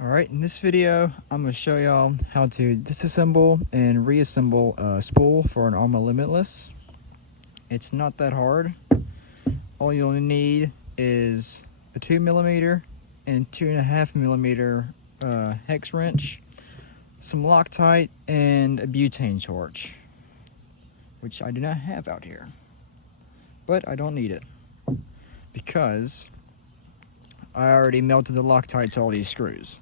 Alright, in this video, I'm going to show y'all how to disassemble and reassemble a spool for an Arrma Limitless. It's not that hard. All you'll need is a 2mm and 2.5mm hex wrench, some Loctite, and a butane torch, which I do not have out here. But I don't need it, because I already melted the Loctite to all these screws.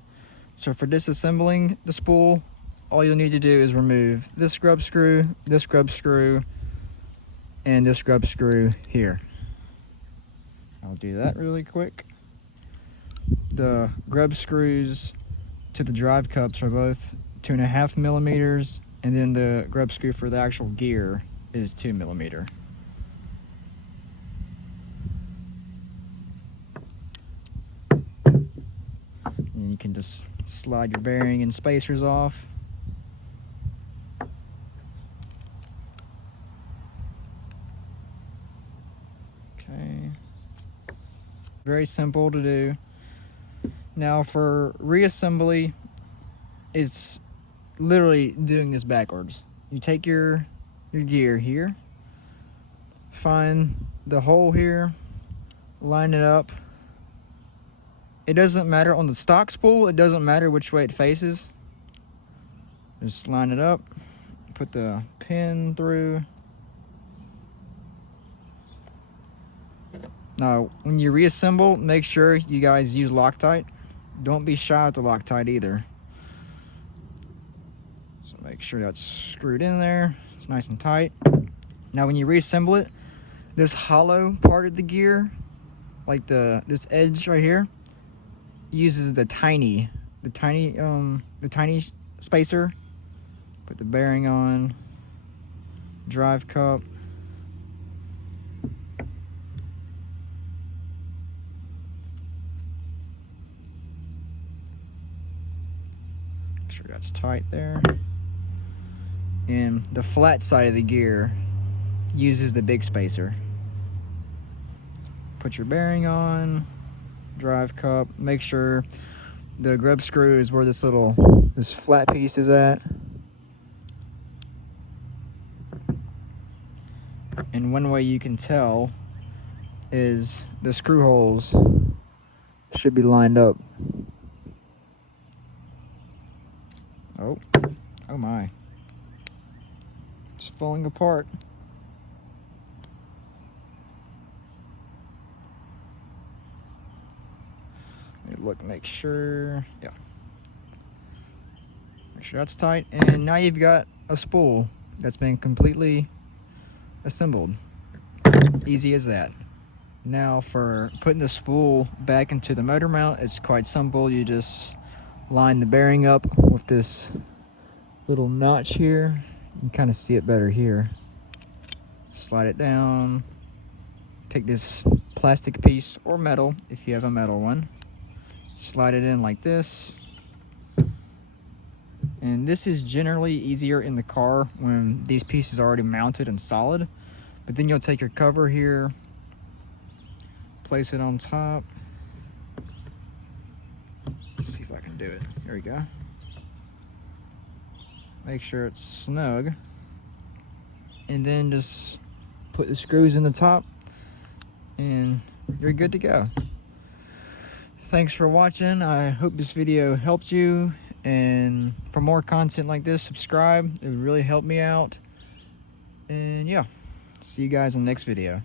So for disassembling the spool, all you'll need to do is remove this grub screw, and this grub screw here. I'll do that really quick. The grub screws to the drive cups are both 2.5mm, and then the grub screw for the actual gear is 2mm. And you can just slide your bearing and spacers off. Okay. Very simple to do. Now for reassembly, it's literally doing this backwards. You take your gear here, find the hole here, line it up. It doesn't matter on the stock spool, it doesn't matter which way it faces. Just line it up, put the pin through. Now, when you reassemble, make sure you guys use Loctite. Don't be shy with the Loctite either. So make sure that's screwed in there. It's nice and tight. Now, when you reassemble it, this hollow part of the gear, like this edge right here, uses the tiny spacer. Put the bearing on, drive cup. Make sure that's tight there. And the flat side of the gear uses the big spacer. Put your bearing on, drive cup. Make sure the grub screw is where this flat piece is at. And one way you can tell is the screw holes should be lined up. Oh my. It's falling apart. Look, make sure that's tight, and now you've got a spool that's been completely assembled. Easy as that. Now for putting the spool back into the motor mount, it's quite simple. You just line the bearing up with this little notch here. You can kind of see it better here. Slide it down, take this plastic piece or metal if you have a metal one, slide it in like this. And this is generally easier in the car when these pieces are already mounted and solid. But then you'll take your cover here, place it on top. Let's see if I can do it. There we go. Make sure it's snug. And then just put the screws in the top and you're good to go. Thanks for watching. I hope this video helped you, and for more content like this, subscribe. It would really help me out. And yeah, see you guys in the next video.